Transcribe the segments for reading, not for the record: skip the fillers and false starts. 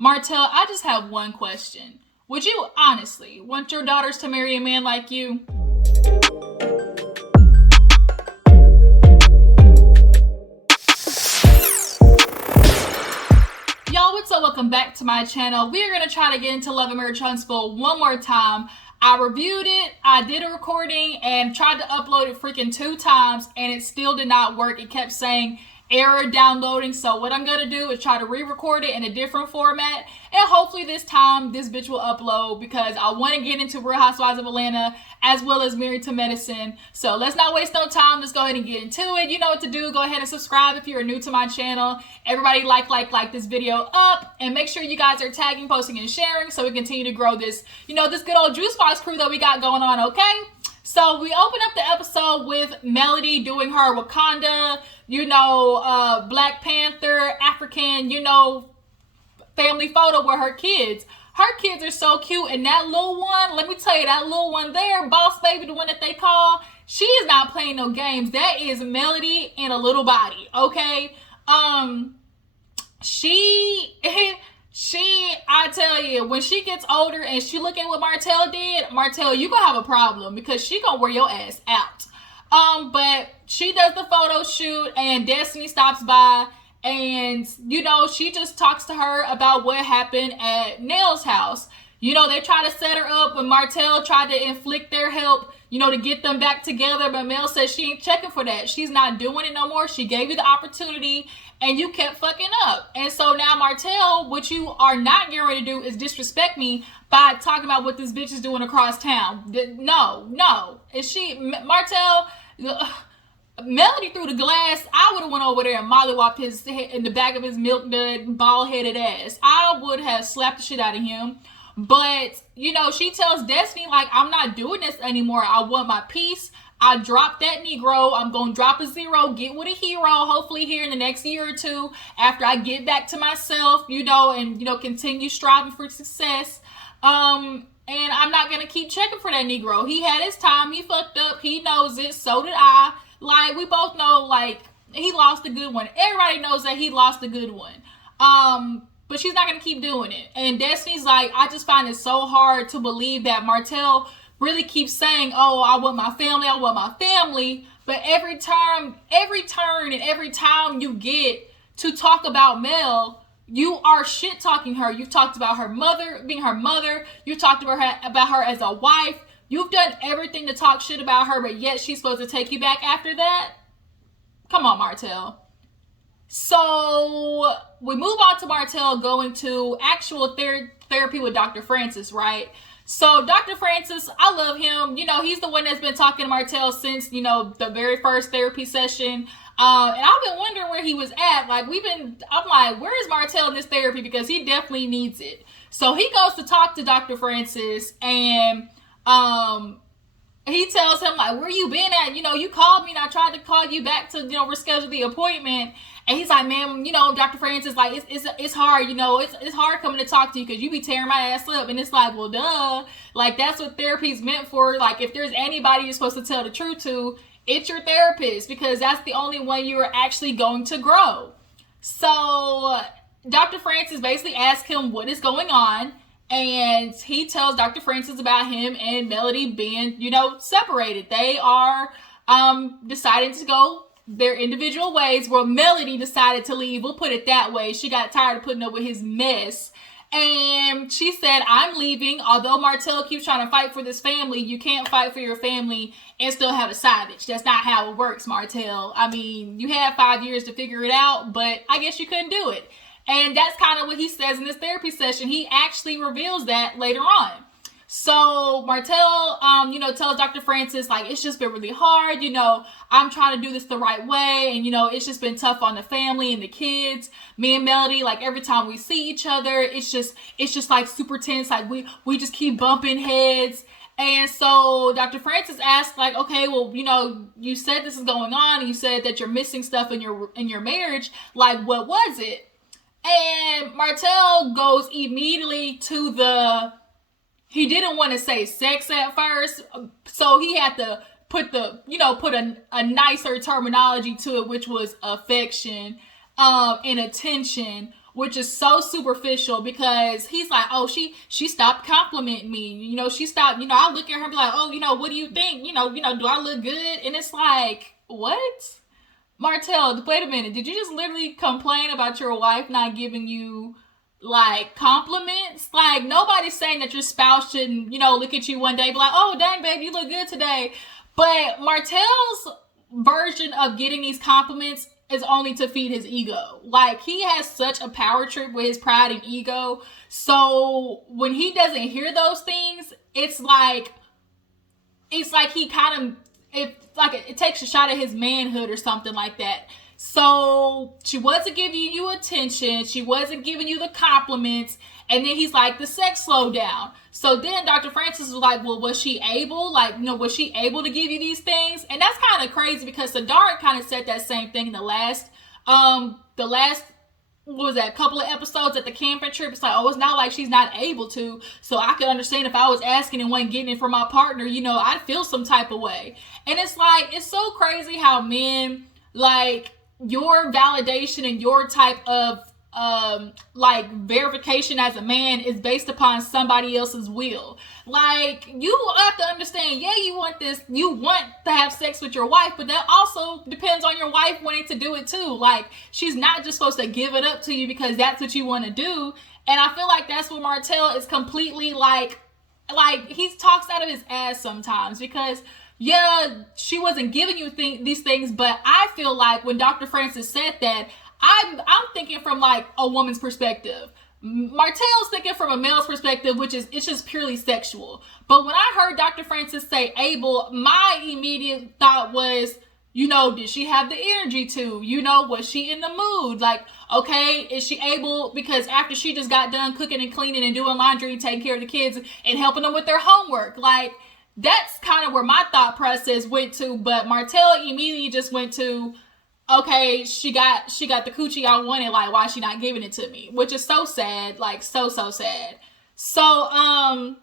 Martell, I just have one question. Would you honestly want your daughters to marry a man like you? Y'all, what's up? Welcome back to my channel. We are going to try to get into Love and Marriage Huntsville one more time. I reviewed it, I did a recording, and tried to upload it freaking 2 times, and it still did not work. It kept saying error downloading. So what I'm going to do is try to re-record it in a different format, and hopefully this time this bitch will upload, because I want to get into Real Housewives of Atlanta as well as Married to Medicine. So let's not waste no time. Let's go ahead and get into it. You know what to do. Go ahead and subscribe if you're new to my channel. Everybody like this video up, and make sure you guys are tagging, posting, and sharing so we continue to grow this, this good old Juice Box crew that we got going on, okay? So we open up the episode with Melody doing her Wakanda, Black Panther, African, family photo with her kids. Her kids are so cute, and that little one, let me tell you, that little one there, Boss Baby, the one that they call, she is not playing no games. That is Melody in a little body, okay? I tell you, when she gets older and she look at what Martell did, Martell, you gonna have a problem, because she gonna wear your ass out. But she does the photo shoot, and Destiny stops by, and, she just talks to her about what happened at Nell's house. They try to set her up when Martell tried to inflict their help, to get them back together. But Mel says she ain't checking for that. She's not doing it no more. She gave you the opportunity, and you kept fucking up. And so now Martell, what you are not getting ready to do is disrespect me by talking about what this bitch is doing across town. No. Martell... Melody threw the glass. I would have went over there and mollywopped his head in the back of his milk dud, bald-headed ass. I would have slapped the shit out of him. But, she tells Destiny, like, I'm not doing this anymore. I want my peace. I dropped that Negro. I'm going to drop a 0, get with a hero, hopefully here in the next year or 2, after I get back to myself, and, continue striving for success. And I'm not going to keep checking for that Negro. He had his time. He fucked up. He knows it. So did I. Like, we both know, like, he lost a good one. Everybody knows that he lost a good one. But she's not going to keep doing it. And Destiny's like, I just find it so hard to believe that Martell really keeps saying, oh, I want my family. But every turn, and every time you get to talk about Mel, you are shit talking her. You've talked about her mother, being her mother. You've talked about her as a wife. You've done everything to talk shit about her, but yet she's supposed to take you back after that? Come on, Martell. So we move on to Martell going to actual therapy with Dr. Francis, right? So Dr. Francis, I love him. He's the one that's been talking to Martell since, the very first therapy session. And I've been wondering where he was at. Like, I'm like, where is Martell in this therapy? Because he definitely needs it. So he goes to talk to Dr. Francis, and he tells him, like, where you been at? You called me and I tried to call you back to, reschedule the appointment. And he's like, man, Dr. Francis, like, it's hard, it's hard coming to talk to you because you be tearing my ass up. And it's like, well, duh. Like, that's what therapy's meant for. Like, if there's anybody you're supposed to tell the truth to, it's your therapist, because that's the only one you are actually going to grow. So Dr. Francis basically asks him what is going on. And he tells Dr. Francis about him and Melody being, separated. They are deciding to go their individual ways. Well, Melody decided to leave. We'll put it that way. She got tired of putting up with his mess. And she said, I'm leaving. Although Martell keeps trying to fight for this family, you can't fight for your family and still have a side bitch. That's not how it works, Martell. I mean, you had 5 years to figure it out, but I guess you couldn't do it. And that's kind of what he says in this therapy session. He actually reveals that later on. So Martell, tells Dr. Francis, like, it's just been really hard. I'm trying to do this the right way. And, it's just been tough on the family and the kids. Me and Melody, like, every time we see each other, it's just like super tense. Like, we just keep bumping heads. And so Dr. Francis asked, like, okay, well, you said this is going on, and you said that you're missing stuff in your marriage. Like, what was it? And Martell goes immediately to he didn't want to say sex at first, so he had to put a nicer terminology to it, which was affection and attention, which is so superficial because he's like, oh, she stopped complimenting me. You know, she stopped, you know, I look at her and be like, oh, you know, what do you think? You know, do I look good? And it's like, what? Martell, wait a minute. Did you just literally complain about your wife not giving you like compliments? Like, nobody's saying that your spouse shouldn't, you know, look at you one day and be like, oh, dang, babe, you look good today. But Martell's version of getting these compliments is only to feed his ego. Like, he has such a power trip with his pride and ego. So when he doesn't hear those things, it's like he kind of, it takes a shot at his manhood or something like that. So she wasn't giving you attention. She wasn't giving you the compliments. And then he's like, the sex slowed down. So then Dr. Francis was like, well, was she able? Like, you know, was she able to give you these things? And that's kind of crazy because Sadar kind of said that same thing in the last, what was that, couple of episodes at the camping trip. It's like, oh, it's not like she's not able to. So I could understand if I was asking and wasn't getting it from my partner, you know, I'd feel some type of way. And it's like, it's so crazy how men, like, your validation and your type of like verification as a man is based upon somebody else's will. Like, you have to understand, yeah, you want to have sex with your wife, but that also depends on your wife wanting to do it too. Like, she's not just supposed to give it up to you because that's what you want to do. And I feel like that's what Martell is completely like he talks out of his ass sometimes because yeah, she wasn't giving you these things, but I feel like when Dr. Francis said that, I'm thinking from like a woman's perspective. Martell's thinking from a male's perspective, which is, it's just purely sexual. But when I heard Dr. Francis say able, my immediate thought was, you know, did she have the energy to? You know, was she in the mood? Like, okay, is she able? Because after she just got done cooking and cleaning and doing laundry and taking care of the kids and helping them with their homework, like, that's kind of where my thought process went to. But Martell immediately just went to, okay, she got the coochie I wanted, like, why is she not giving it to me? Which is so sad, like, so sad. So,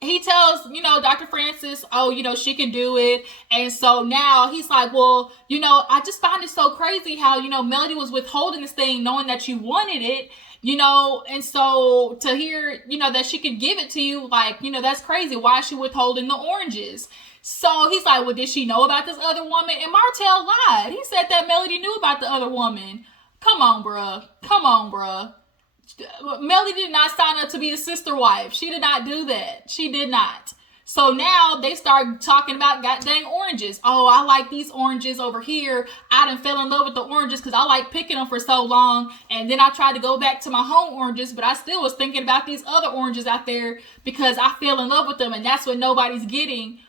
he tells, you know, Dr. Francis, oh, you know, she can do it. And so now he's like, well, you know, I just find it so crazy how, you know, Melody was withholding this thing knowing that you wanted it, you know, and so to hear, you know, that she could give it to you, like, you know, that's crazy. Why is she withholding the oranges? So he's like, well, did she know about this other woman? And Martell lied. He said that Melody knew about the other woman. Come on, bruh. Melody did not sign up to be a sister wife. She did not do that. She did not. So now they start talking about goddamn oranges. Oh, I like these oranges over here. I done fell in love with the oranges because I like picking them for so long. And then I tried to go back to my home oranges, but I still was thinking about these other oranges out there because I fell in love with them. And that's what nobody's getting.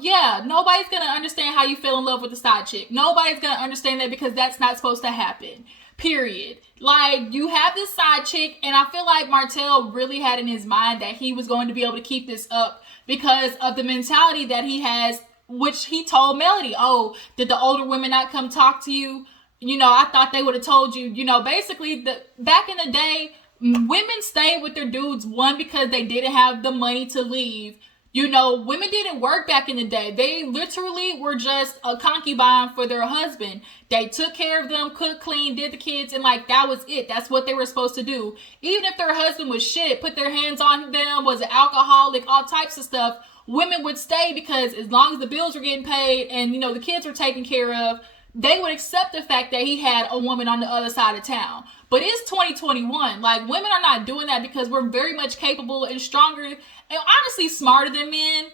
Yeah, nobody's gonna understand how you fell in love with the side chick. Nobody's gonna understand that because that's not supposed to happen. Period. Like, you have this side chick, and I feel like Martell really had in his mind that he was going to be able to keep this up because of the mentality that he has, which he told Melody, oh, did the older women not come talk to you? You know, I thought they would have told you, you know, basically, back in the day, women stayed with their dudes, one, because they didn't have the money to leave. You know, women didn't work back in the day. They literally were just a concubine for their husband. They took care of them, cooked, cleaned, did the kids, and like, that was it. That's what they were supposed to do. Even if their husband was shit, put their hands on them, was an alcoholic, all types of stuff, women would stay because as long as the bills were getting paid and, you know, the kids were taken care of, they would accept the fact that he had a woman on the other side of town. But it's 2021. Like, women are not doing that because we're very much capable and stronger and honestly smarter than men.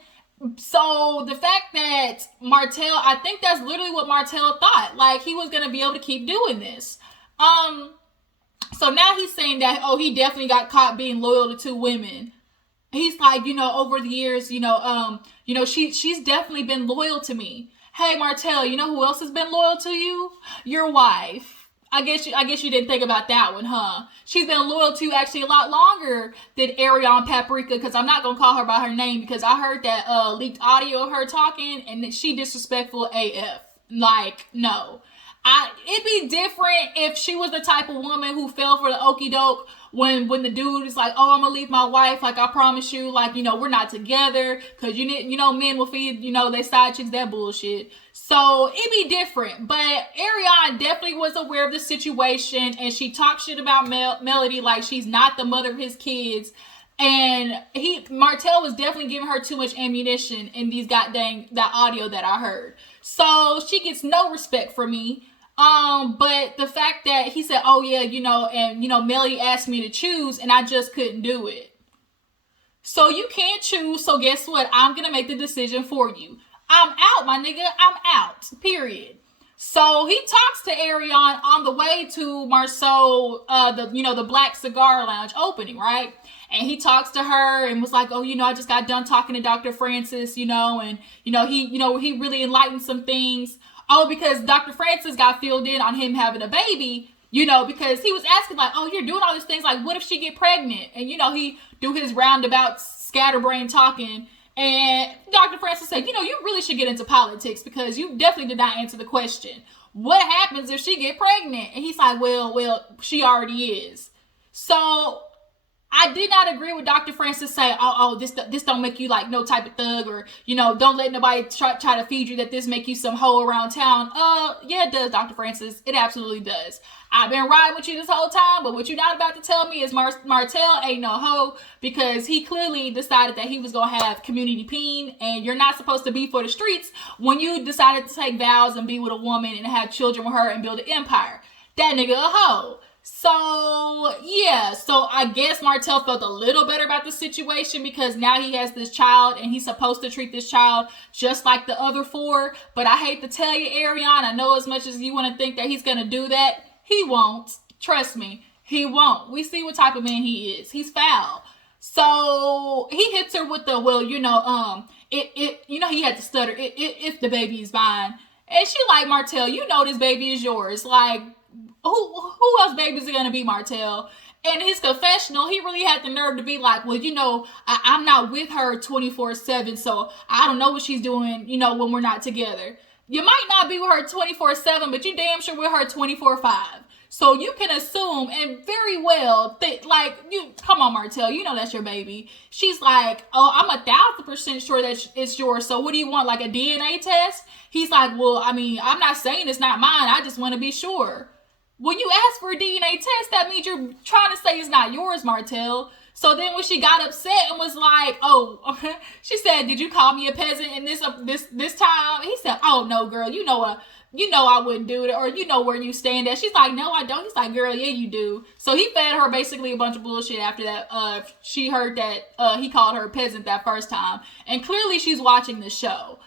So the fact that Martell, I think that's literally what Martell thought. Like, he was going to be able to keep doing this. So now he's saying that, oh, he definitely got caught being loyal to two women. He's like, you know, over the years, you know, she's definitely been loyal to me. Hey, Martell, you know who else has been loyal to you? Your wife. I guess you didn't think about that one, huh? She's been loyal to you actually a lot longer than Arionne Paprika, because I'm not going to call her by her name because I heard that leaked audio of her talking and she disrespectful AF. Like, no. It'd be different if she was the type of woman who fell for the okie doke when the dude is like, oh, I'm gonna leave my wife, like I promise you, like, you know, we're not together, because men will feed, they side chicks, that bullshit. So it'd be different. But Arionne definitely was aware of the situation, and she talked shit about Melody like she's not the mother of his kids. And Martell was definitely giving her too much ammunition in that audio that I heard. So she gets no respect from me. But the fact that he said, oh yeah, Melody asked me to choose and I just couldn't do it. So you can't choose. So guess what? I'm going to make the decision for you. I'm out, my nigga. I'm out. Period. So he talks to Arionne on the way to Marceau, the Blaque Cigar Lounge opening, right? And he talks to her and was like, oh, I just got done talking to Dr.Francis, and he really enlightened some things. Oh, because Dr. Francis got filled in on him having a baby, because he was asking like, oh, you're doing all these things. Like, what if she get pregnant? And, he do his roundabout scatterbrain talking. And Dr. Francis said, you really should get into politics because you definitely did not answer the question. What happens if she get pregnant? And he's like, well, she already is. So I did not agree with Dr. Francis say, this don't make you like no type of thug, or, don't let nobody try to feed you that this make you some hoe around town. Yeah, it does, Dr. Francis. It absolutely does. I've been riding with you this whole time, but what you're not about to tell me is Martell ain't no hoe, because he clearly decided that he was going to have community peen, and you're not supposed to be for the streets when you decided to take vows and be with a woman and have children with her and build an empire. That nigga a hoe. So, yeah. So, I guess Martell felt a little better about the situation because now he has this child and he's supposed to treat this child just like the other four. But I hate to tell you, Arionne, I know as much as you want to think that he's going to do that, he won't. Trust me, he won't. We see what type of man he is. He's foul. So, he hits her with the, he had to stutter, if the baby is mine. And she like, Martell, this baby is yours. Like, who else baby is it gonna be, Martell? And his confessional, he really had the nerve to be like, well, I'm not with her 24/7, so I don't know what she's doing, when we're not together. You might not be with her 24/7, but you damn sure with her 24/5. So you can assume and very well that, come on, Martell, that's your baby. She's like, oh, I'm 1,000% sure that it's yours. So what do you want, like a DNA test? He's like, well, I'm not saying it's not mine. I just want to be sure. When you ask for a DNA test, that means you're trying to say it's not yours, Martell. So then when she got upset and was like, oh, she said, did you call me a peasant in this time? He said, oh, no, girl, I wouldn't do it, or where you stand at. She's like, no, I don't. He's like, girl, yeah, you do. So he fed her basically a bunch of bullshit after that. She heard that he called her a peasant that first time. And clearly she's watching the show.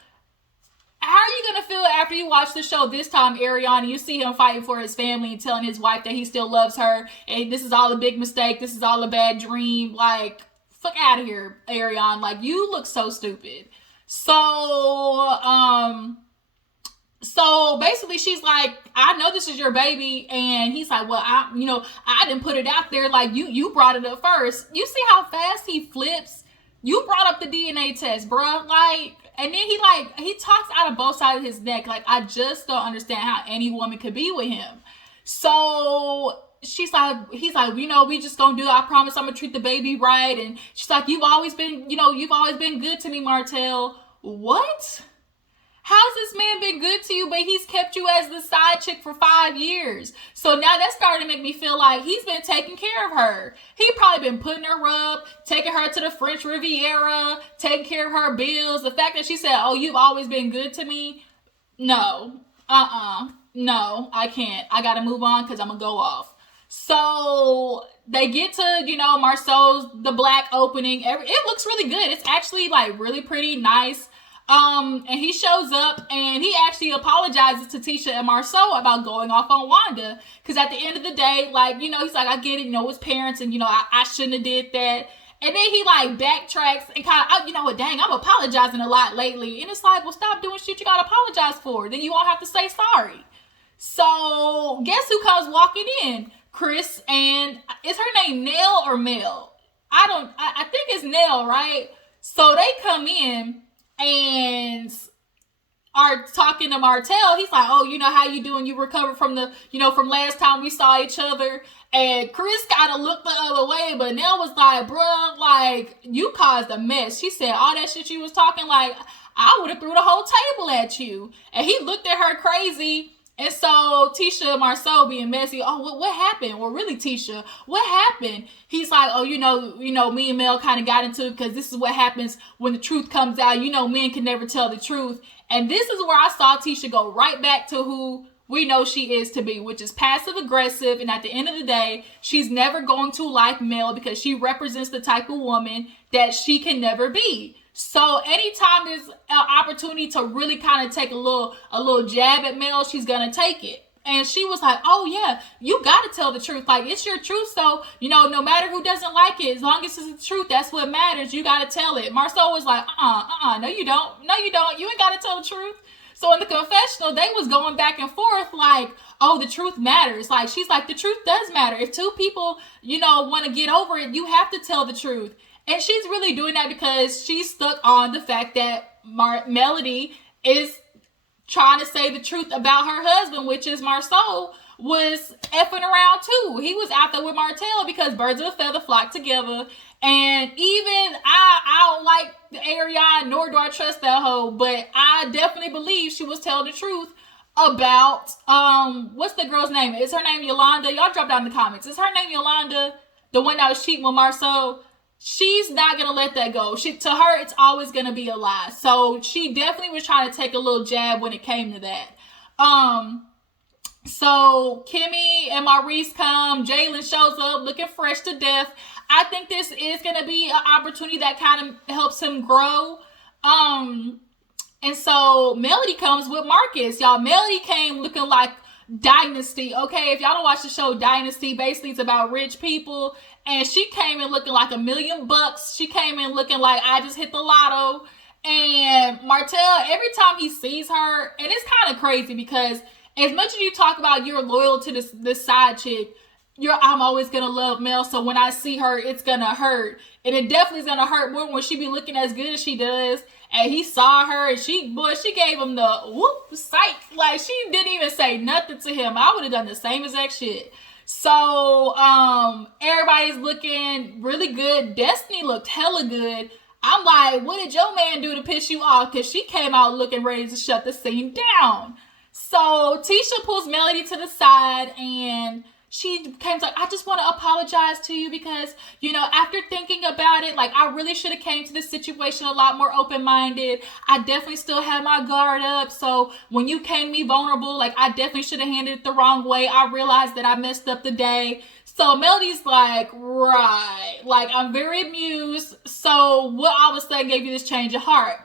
How are you going to feel after you watch the show this time, Arionne, and you see him fighting for his family and telling his wife that he still loves her, and this is all a big mistake, this is all a bad dream? Like, fuck out of here, Arionne. Like, you look so stupid. So basically she's like, I know this is your baby, and he's like, well, I didn't put it out there, like, you brought it up first. You see how fast he flips? You brought up the DNA test, bruh. Like, and then he talks out of both sides of his neck. Like, I just don't understand how any woman could be with him. So he's like, we just gonna do it. I promise I'm gonna treat the baby right. And she's like, you've always been good to me, Martell. What? How's this man been good to you, but he's kept you as the side chick for 5 years? So now that's starting to make me feel like he's been taking care of her. He probably been putting her up, taking her to the French Riviera, taking care of her bills. The fact that she said, oh, you've always been good to me. No, no, I can't. I got to move on because I'm going to go off. So they get to, Marceau's, the Blaque opening. It looks really good. It's actually like really pretty nice. And he shows up and he actually apologizes to Tisha and Marceau about going off on Wanda. Cause at the end of the day, he's like, I get it, his parents, and I shouldn't have did that. And then he backtracks and kind of, dang, I'm apologizing a lot lately. And it's like, well, stop doing shit you gotta apologize for. Then you won't have to say sorry. So guess who comes walking in? Chris, and is her name Nell or Mel? I think it's Nell, right? So they come in. And are talking to Martell. He's like, oh, you know, how you doing? You recovered from the, you know, from last time we saw each other. And Chris kind of looked the other way, but Nell was like, bruh, like, you caused a mess. She said, all that shit you was talking, like, I would have threw the whole table at you. And he looked at her crazy. And so Tisha and Marceau being messy, oh, what happened? Well, really, Tisha, what happened? He's like, oh, you know, me and Mel kind of got into it because this is what happens when the truth comes out. You know, men can never tell the truth. And this is where I saw Tisha go right back to who we know she is to be, which is passive aggressive. And at the end of the day, she's never going to like Mel because she represents the type of woman that she can never be. So anytime there's an opportunity to really kind of take a little jab at Mel, she's gonna take it. And she was like, oh yeah, you gotta tell the truth. Like, it's your truth. So, you know, no matter who doesn't like it, as long as it's the truth, that's what matters. You gotta tell it. Marceau was like, no you don't. No you don't. You ain't gotta tell the truth. So in the confessional, they was going back and forth like, oh, the truth matters. Like, she's like, the truth does matter. If two people, you know, want to get over it, you have to tell the truth. And she's really doing that because she's stuck on the fact that Melody is trying to say the truth about her husband, which is Marceau was effing around too. He was out there with Martell because birds of a feather flock together. And even I don't like the Arionne, nor do I trust that hoe, but I definitely believe she was telling the truth about, what's the girl's name? Is her name Yolanda? Y'all drop down in the comments. Is her name Yolanda? The one that was cheating with Marceau? She's not going to let that go. To her, it's always going to be a lie. So she definitely was trying to take a little jab when it came to that. So Kimmy and Maurice come. Jalen shows up looking fresh to death. I think this is going to be an opportunity that kind of helps him grow. And so Melody comes with Marcus. Y'all, Melody came looking like Dynasty. Okay, if y'all don't watch the show Dynasty, basically it's about rich people. And she came in looking like $1 million. She came in looking like I just hit the lotto. And Martell, every time he sees her, and it's kind of crazy because as much as you talk about you're loyal to this side chick, I'm always gonna love Mel. So when I see her, it's gonna hurt, and it definitely is gonna hurt more when she be looking as good as she does. And he saw her, and she gave him the whoop psych. Like, she didn't even say nothing to him. I would have done the same exact shit. So, everybody's looking really good. Destiny looked hella good. I'm like, what did your man do to piss you off? Because she came out looking ready to shut the scene down. So, Tisha pulls Melody to the side, and she came like, I just want to apologize to you because, you know, after thinking about it, like, I really should have came to this situation a lot more open-minded. I definitely still had my guard up. So when you came to me vulnerable, like, I definitely should have handled it the wrong way. I realized that I messed up the day. So Melody's like, right. Like, I'm very amused. So what all of a sudden gave you this change of heart?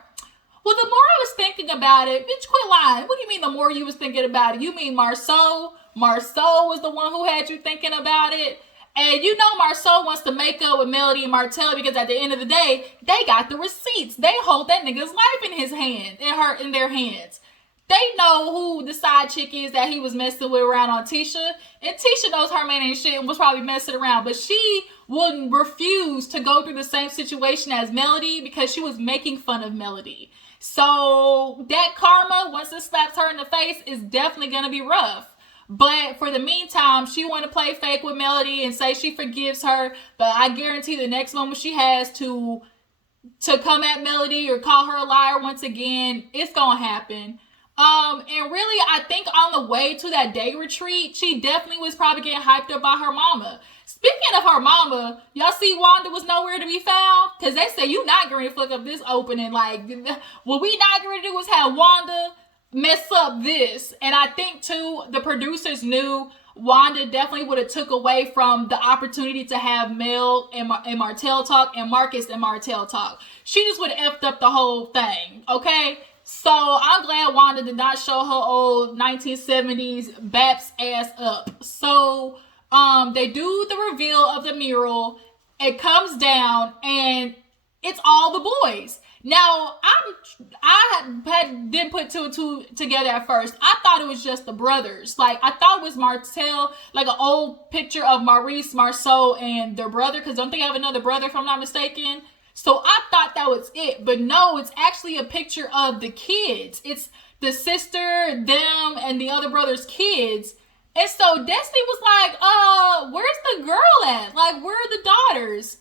Well, the more I was thinking about it, bitch, quit lying. What do you mean the more you was thinking about it? You mean Marceau? Marceau was the one who had you thinking about it. And you know Marceau wants to make up with Melody and Martell because at the end of the day, they got the receipts. They hold that nigga's life in his hand, in their hands. They know who the side chick is that he was messing with around on Tisha. And Tisha knows her man ain't shit and was probably messing around. But she wouldn't refuse to go through the same situation as Melody because she was making fun of Melody. So that karma, once it slaps her in the face, is definitely going to be rough. But for the meantime, she want to play fake with Melody and say she forgives her. But I guarantee the next moment she has to come at Melody or call her a liar once again, it's going to happen. And really, I think on the way to that day retreat, she definitely was probably getting hyped up by her mama. Speaking of her mama, y'all see Wanda was nowhere to be found? Because they say you not going to fuck up this opening. Like, what we not going to do is have Wanda mess up this. And I think too, the producers knew Wanda definitely would have took away from the opportunity to have Mel and Martell talk and Marcus and Martell talk. She just would have effed up the whole thing, okay? So I'm glad Wanda did not show her old 1970s Baps ass up. So they do the reveal of the mural. It comes down and it's all the boys. Now, I didn't put two and two together at first. I thought it was just the brothers. Like, I thought it was Martell, like an old picture of Maurice, Marceau, and their brother, because don't think I have another brother, if I'm not mistaken. So I thought that was it. But no, it's actually a picture of the kids. It's the sister, them, and the other brother's kids. And so Destiny was like, where's the girl at? Like, where are the daughters?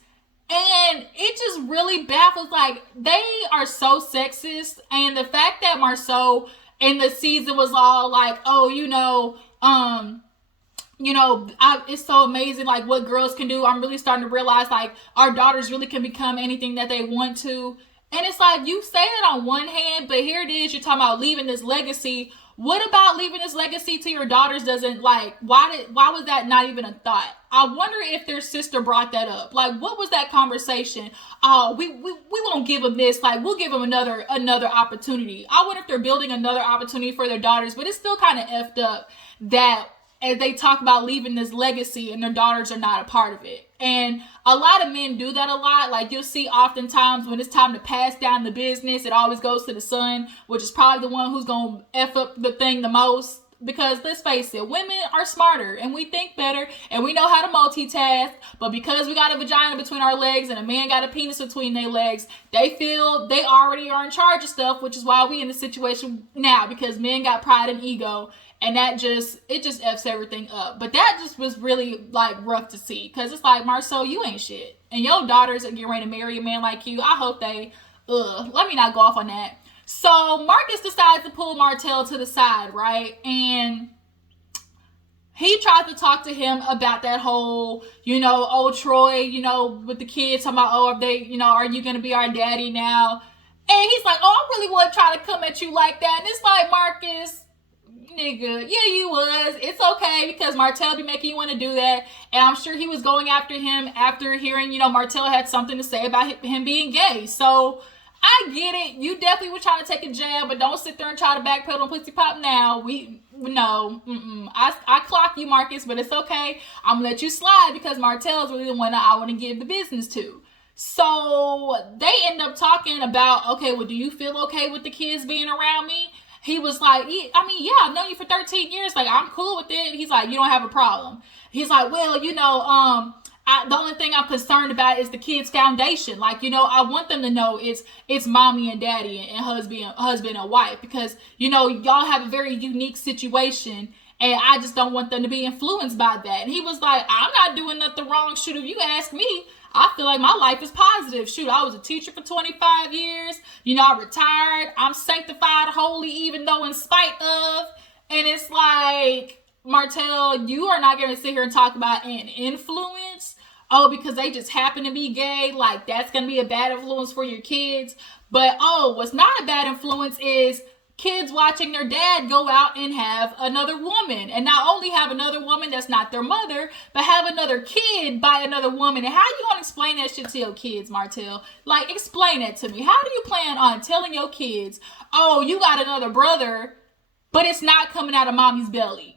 And it just really baffles, like, they are so sexist. And the fact that Marceau in the season was all like, oh, it's so amazing, like, what girls can do. I'm really starting to realize, like, our daughters really can become anything that they want to. And it's like, you say that on one hand, but here it is, you're talking about leaving this legacy. What about leaving this legacy to your daughters doesn't, like, why was that not even a thought? I wonder if their sister brought that up. Like, what was that conversation? Oh, we won't give them this. Like, we'll give them another opportunity. I wonder if they're building another opportunity for their daughters, but it's still kind of effed up that as they talk about leaving this legacy and their daughters are not a part of it. And a lot of men do that a lot. Like, you'll see oftentimes when it's time to pass down the business, it always goes to the son, which is probably the one who's going to F up the thing the most. Because let's face it, women are smarter and we think better and we know how to multitask. But because we got a vagina between our legs and a man got a penis between their legs, they feel they already are in charge of stuff, which is why we in the situation now, because men got pride and ego. And it just F's everything up. But that just was really, like, rough to see. Because it's like, Marceau, you ain't shit. And your daughters are getting ready to marry a man like you. I hope they, let me not go off on that. So Marcus decides to pull Martell to the side, right? And he tried to talk to him about that whole, old Troy, with the kids, talking about, are you going to be our daddy now? And he's like, I really wasn't trying to come at you like that. And it's like, Marcus, nigga, yeah, you was. It's okay, because Martell be making you want to do that. And I'm sure he was going after him after hearing, Martell had something to say about him being gay. So I get it. You definitely were trying to take a jab, but don't sit there and try to backpedal and pussy pop now. I clock you, Marcus, but it's okay. I'm gonna let you slide because Martell's really the one that I want to give the business to. So they end up talking about, okay, well, do you feel okay with the kids being around me? He was like, I've known you for 13 years. Like, I'm cool with it. He's like, you don't have a problem. He's like, well, the only thing I'm concerned about is the kids' foundation. Like, I want them to know it's mommy and daddy and husband and wife, because, y'all have a very unique situation, and I just don't want them to be influenced by that. And he was like, I'm not doing nothing wrong. Shoot, if you ask me, I feel like my life is positive. Shoot, I was a teacher for 25 years. I retired. I'm sanctified, holy, even though in spite of. And it's like, Martell, you are not going to sit here and talk about an influence. Oh, because they just happen to be gay. Like, that's going to be a bad influence for your kids. But, what's not a bad influence is kids watching their dad go out and have another woman, and not only have another woman that's not their mother, but have another kid by another woman. And how you gonna explain that shit to your kids, Martell? Like, explain that to me. How do you plan on telling your kids, oh, you got another brother, but it's not coming out of mommy's belly?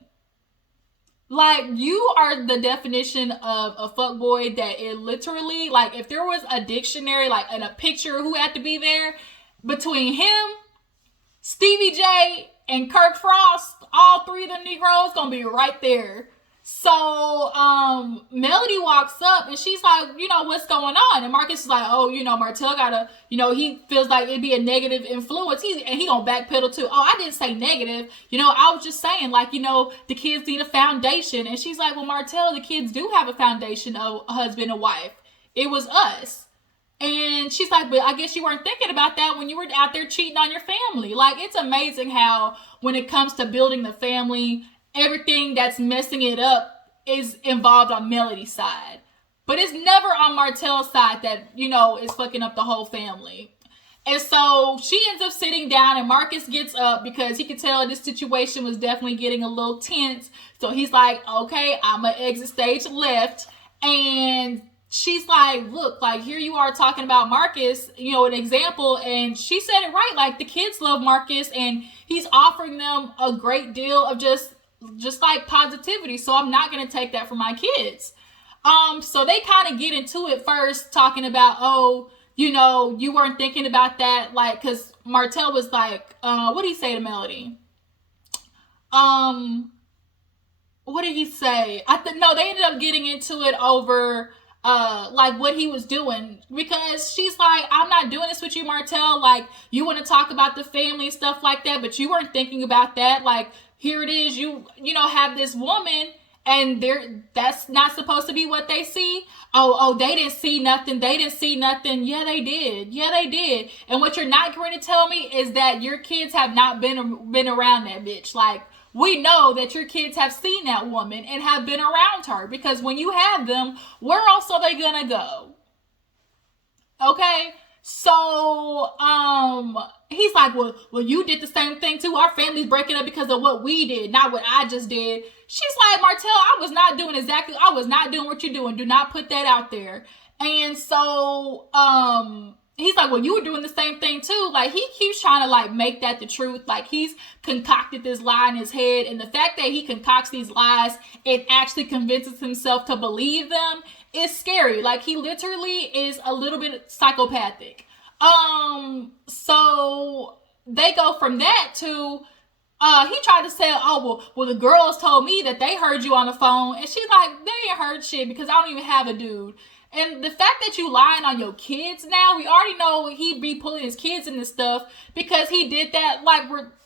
Like, you are the definition of a fuckboy that it literally, like, if there was a dictionary, like, and a picture who had to be there, between him, Stevie J, and Kirk Frost, all three of them Negroes gonna be right there. So, Melody walks up and she's like, what's going on? And Marcus is like, oh, Martell gotta, he feels like it'd be a negative influence. He gonna backpedal too. Oh, I didn't say negative. I was just saying, like, the kids need a foundation. And she's like, well, Martell, the kids do have a foundation of a husband and wife. It was us. And she's like, but I guess you weren't thinking about that when you were out there cheating on your family. Like, it's amazing how when it comes to building the family, everything that's messing it up is involved on Melody's side. But it's never on Martell's side that, is fucking up the whole family. And so she ends up sitting down and Marcus gets up because he could tell this situation was definitely getting a little tense. So he's like, okay, I'm going to exit stage left. And she's like, look, like, here you are talking about Marcus, an example. And she said it right. Like, the kids love Marcus and he's offering them a great deal of just like positivity. So I'm not going to take that from my kids. So they kind of get into it first, talking about, oh, you weren't thinking about that. Like, cause Martell was like, what did he say to Melody? What did he say? No, they ended up getting into it over, like what he was doing, because she's like, I'm not doing this with you, Martell. Like, you want to talk about the family and stuff like that, but you weren't thinking about that. Like, here it is, you know, have this woman, and that's not supposed to be what they see. Oh, they didn't see nothing. They didn't see nothing. Yeah, they did. Yeah, they did. And what you're not going to tell me is that your kids have not been around that bitch. Like, we know that your kids have seen that woman and have been around her, because when you have them, where else are they gonna go? Okay, so he's like, well, you did the same thing too. Our family's breaking up because of what we did, not what I just did. She's like, Martell, I was not doing what you're doing. Do not put that out there. And so he's like, well, you were doing the same thing too. Like, he keeps trying to like make that the truth. Like, he's concocted this lie in his head, and the fact that he concocts these lies and actually convinces himself to believe them is scary. Like, he literally is a little bit psychopathic. So they go from that to he tried to say, oh, well, the girls told me that they heard you on the phone, and she's like, they ain't heard shit because I don't even have a dude. And the fact that you lying on your kids now, we already know he'd be pulling his kids in this stuff because he did that like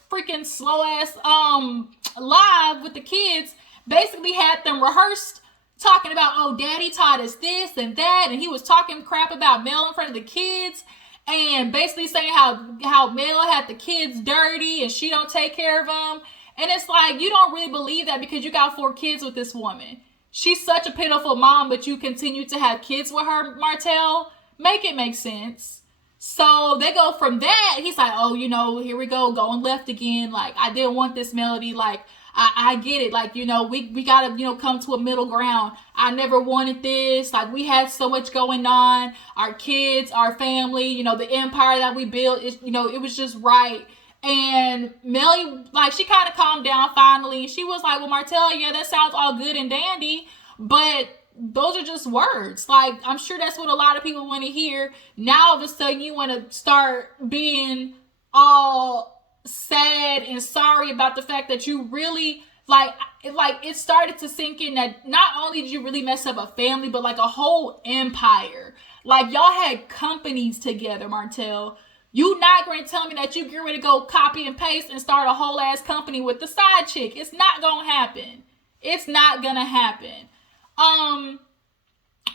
freaking slow ass live with the kids. Basically had them rehearsed talking about, oh, daddy taught us this and that, and he was talking crap about Mel in front of the kids, and basically saying how Mel had the kids dirty and she don't take care of them. And it's like, you don't really believe that because you got 4 kids with this woman. She's such a pitiful mom, but you continue to have kids with her, Martell. Make it make sense. So they go from that. He's like, oh, you know, here we go, going left again. Like, I didn't want this Melody. Like, I get it. Like, you know, we gotta, you know, come to a middle ground. I never wanted this. Like, we had so much going on. Our kids, our family, you know, the empire that we built, you know, it was just right. And Melly, like, she kind of calmed down finally. She was like, well, Martell, yeah, that sounds all good and dandy, but those are just words. Like, I'm sure that's what a lot of people want to hear. Now, all of a sudden, you want to start being all sad and sorry about the fact that you really, like it started to sink in that not only did you really mess up a family, but like a whole empire. Like, y'all had companies together, Martell. You not going to tell me that you get ready to go copy and paste and start a whole ass company with the side chick. It's not going to happen. It's not going to happen.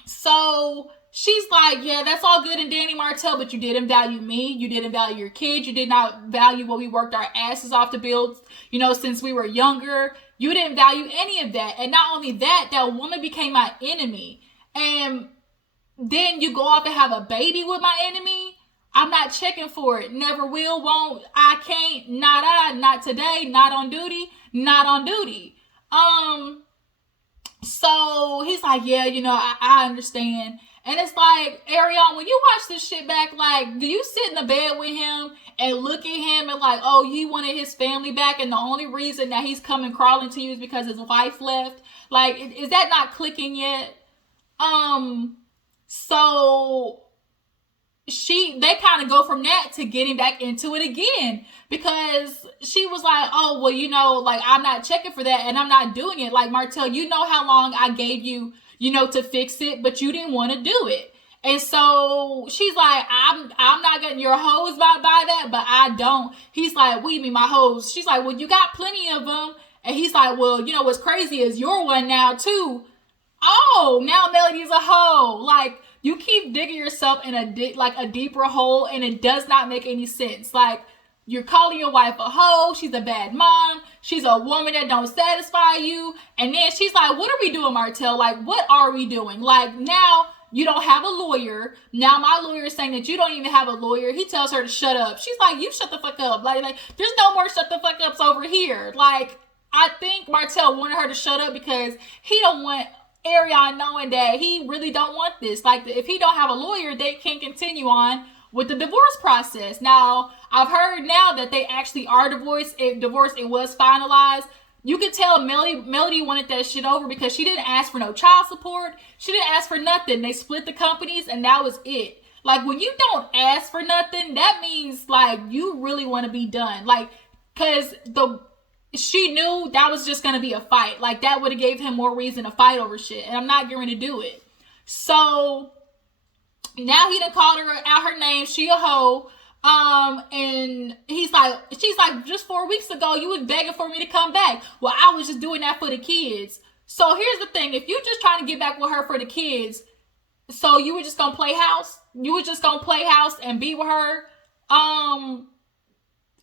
So she's like, yeah, that's all good and dandy, Martell, but you didn't value me. You didn't value your kids. You did not value what we worked our asses off to build, you know, since we were younger. You didn't value any of that. And not only that, that woman became my enemy. And then you go off and have a baby with my enemy. I'm not checking for it. Never will, won't, I can't, not today, not on duty, not on duty. So he's like, yeah, you know, I understand. And it's like, Arionne, when you watch this shit back, like, do you sit in the bed with him and look at him and like, oh, he wanted his family back, and the only reason that he's coming crawling to you is because his wife left? Like, is that not clicking yet? So they kind of go from that to getting back into it again, because she was like, oh, well, you know, like, I'm not checking for that and I'm not doing it. Like, Martell, you know how long I gave you, you know, to fix it, but you didn't want to do it. And so she's like, I'm not getting your hose by that, but I don't. He's like, what do you mean my hose? She's like, well, you got plenty of them. And he's like, well, you know, what's crazy is you're one now too. Oh, now Melody's a hoe. Like, you keep digging yourself in a deeper hole, and it does not make any sense. Like, you're calling your wife a hoe. She's a bad mom. She's a woman that don't satisfy you. And then she's like, what are we doing, Martell? Like, what are we doing? Like, now you don't have a lawyer. Now my lawyer is saying that you don't even have a lawyer. He tells her to shut up. She's like, you shut the fuck up. Like there's no more shut the fuck ups over here. Like, I think Martell wanted her to shut up because he don't want Arionne knowing that he really don't want this. Like, if he don't have a lawyer, they can't continue on with the divorce process. Now, I've heard now that they actually are divorced. It was finalized. You could tell Melody wanted that shit over because she didn't ask for no child support. She didn't ask for nothing. They split the companies and that was it. Like, when you don't ask for nothing, that means like you really want to be done. Like, cause she knew that was just going to be a fight. Like, that would have gave him more reason to fight over shit. And I'm not going to do it. So now he done called her out her name. She a hoe. And she's like, just 4 weeks ago, you was begging for me to come back. Well, I was just doing that for the kids. So here's the thing. If you just trying to get back with her for the kids, so you were just going to play house? You were just going to play house and be with her? And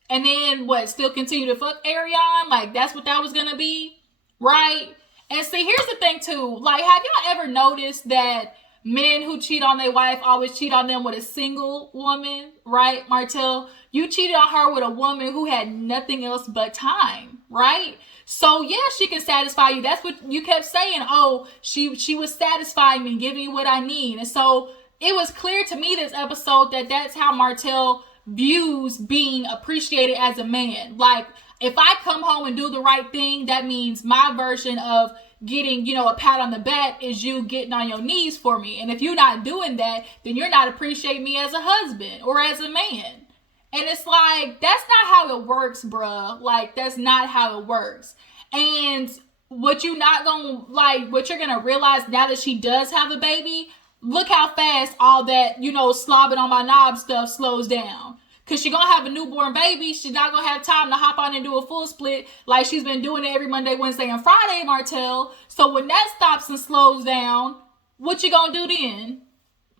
then what, still continue to fuck Arionne? Like, that's what that was going to be? Right? And see, here's the thing too. Like, have y'all ever noticed that men who cheat on their wife always cheat on them with a single woman, right? Martell, you cheated on her with a woman who had nothing else but time, right? So yeah, she can satisfy you. That's what you kept saying. Oh, she was satisfying me, giving you what I need. And so it was clear to me this episode that that's how Martell views being appreciated as a man. Like, if I come home and do the right thing, that means my version of getting, a pat on the back is you getting on your knees for me. And if you're not doing that, then you're not appreciating me as a husband or as a man. And it's like, that's not how it works, bruh. Like, that's not how it works. And what you're gonna realize now that she does have a baby, look how fast all that, slobbing on my knob stuff slows down. Because she's going to have a newborn baby. She's not going to have time to hop on and do a full split like she's been doing it every Monday, Wednesday, and Friday, Martell. So when that stops and slows down, what you going to do then?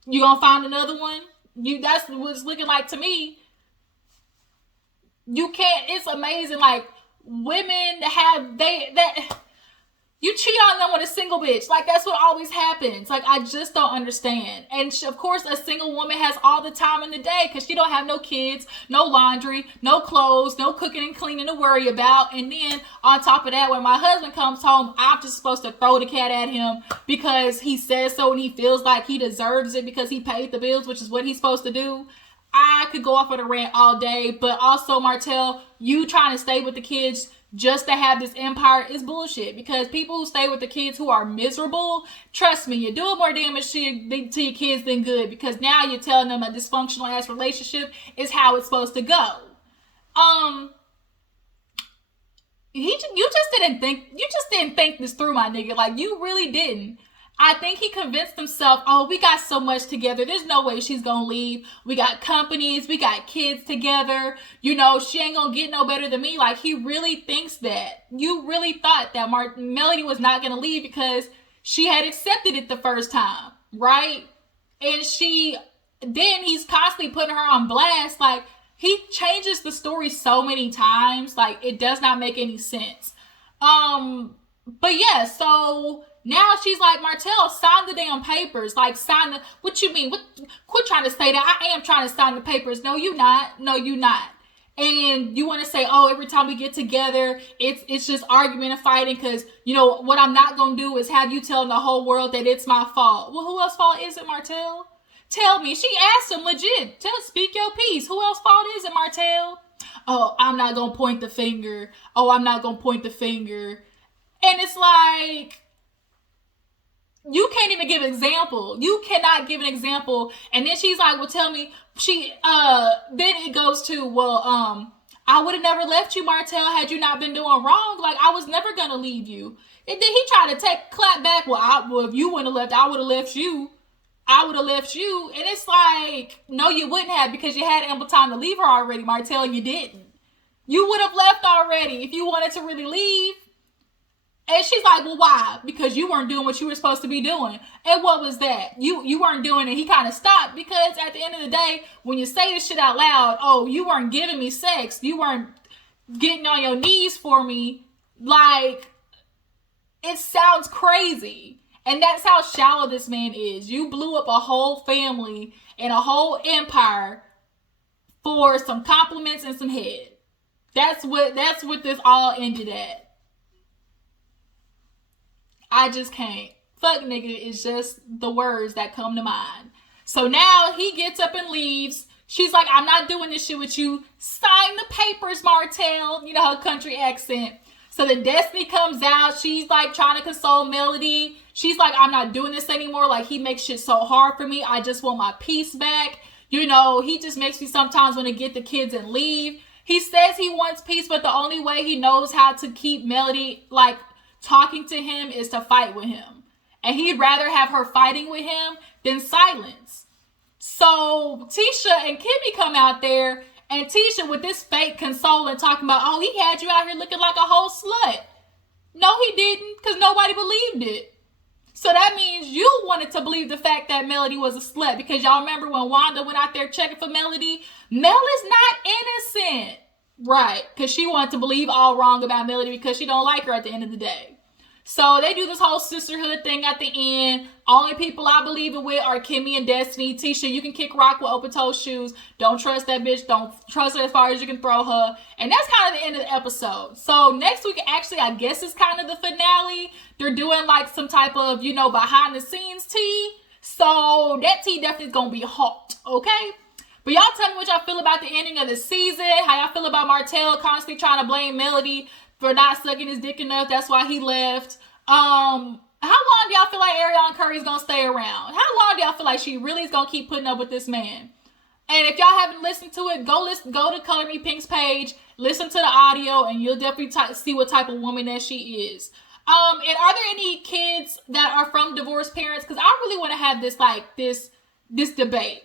You going to find another one? That's what it's looking like to me. You can't, it's amazing. Like, women you cheat on them with a single bitch. Like, that's what always happens. Like, I just don't understand. And of course, a single woman has all the time in the day because she don't have no kids, no laundry, no clothes, no cooking and cleaning to worry about. And then on top of that, when my husband comes home, I'm just supposed to throw the cat at him because he says so and he feels like he deserves it because he paid the bills, which is what he's supposed to do. I could go off on a rant all day. But also, Martell, you trying to stay with the kids just to have this empire is bullshit, because people who stay with the kids who are miserable, trust me, you're doing more damage to your kids than good, because now you're telling them a dysfunctional ass relationship is how it's supposed to go. You just didn't think this through, my nigga. Like, you really didn't. I think he convinced himself, oh, we got so much together. There's no way she's going to leave. We got companies. We got kids together. She ain't going to get no better than me. Like, he really thinks that. You really thought that Melody was not going to leave because she had accepted it the first time, right? And then he's constantly putting her on blast. Like, he changes the story so many times. Like, it does not make any sense. But yeah, so now she's like, Martell, sign the damn papers. Like, what you mean? Quit trying to say that. I am trying to sign the papers. No, you not. No, you not. And you want to say, oh, every time we get together, it's just argument and fighting because, what I'm not going to do is have you telling the whole world that it's my fault. Well, who else's fault is it, Martell? Tell me. She asked him legit. Speak your piece. Who else's fault is it, Martell? Oh, I'm not going to point the finger. Oh, I'm not going to point the finger. And it's like, you can't even give an example. You cannot give an example. And then she's like, well, tell me. Then it goes to, well, I would have never left you, Martell, had you not been doing wrong. Like, I was never going to leave you. And then he tried to clap back. Well, if you wouldn't have left, I would have left you. I would have left you. And it's like, no, you wouldn't have, because you had ample time to leave her already, Martell, and you didn't. You would have left already if you wanted to really leave. And she's like, well, why? Because you weren't doing what you were supposed to be doing. And what was that? You weren't doing it. He kind of stopped, because at the end of the day, when you say this shit out loud, oh, you weren't giving me sex. You weren't getting on your knees for me. Like, it sounds crazy. And that's how shallow this man is. You blew up a whole family and a whole empire for some compliments and some head. That's what this all ended at. I just can't. Fuck nigga is just the words that come to mind. So now he gets up and leaves. She's like, I'm not doing this shit with you. Sign the papers, Martell. Her country accent. So then Destiny comes out. She's like trying to console Melody. She's like, I'm not doing this anymore. Like, he makes shit so hard for me. I just want my peace back. He just makes me sometimes want to get the kids and leave. He says he wants peace, but the only way he knows how to keep Melody, like, talking to him is to fight with him. and he'd rather have her fighting with him than silence. So Tisha and Kimmy come out there, and Tisha with this fake consoling talking about, oh, he had you out here looking like a whole slut. No, he didn't, because nobody believed it. So that means you wanted to believe the fact that Melody was a slut, because y'all remember when Wanda went out there checking for Melody? Mel is not innocent. Right, because she wanted to believe all wrong about Melody because she don't like her at the end of the day. So they do this whole sisterhood thing at the end. Only people I believe it with are Kimmy and Destiny. Tisha, you can kick rock with open-toe shoes. Don't trust that bitch. Don't trust her as far as you can throw her. And that's kind of the end of the episode. So next week, actually, I guess is kind of the finale. They're doing like some type of, you know, behind-the-scenes tea. So that tea definitely is going to be hot, okay? But y'all tell me what y'all feel about the ending of the season. How y'all feel about Martell constantly trying to blame Melody for not sucking his dick enough. That's why he left. How long do y'all feel like Arionne Curry's gonna stay around? How long do y'all feel like she really is gonna keep putting up with this man? And if y'all haven't listened to it, go to Color Me Pink's page, listen to the audio, and you'll definitely see what type of woman that she is. And are there any kids that are from divorced parents? Because I really want to have this debate.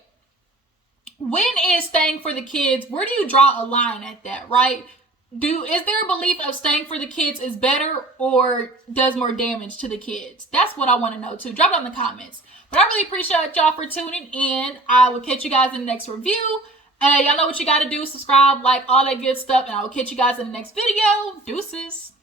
When is staying for the kids? Where do you draw a line at that, right? Is there a belief of staying for the kids is better or does more damage to the kids? That's what I want to know too. Drop it in the comments. But I really appreciate y'all for tuning in. I will catch you guys in the next review. Y'all know what you got to do. Subscribe, like, all that good stuff. And I will catch you guys in the next video. Deuces.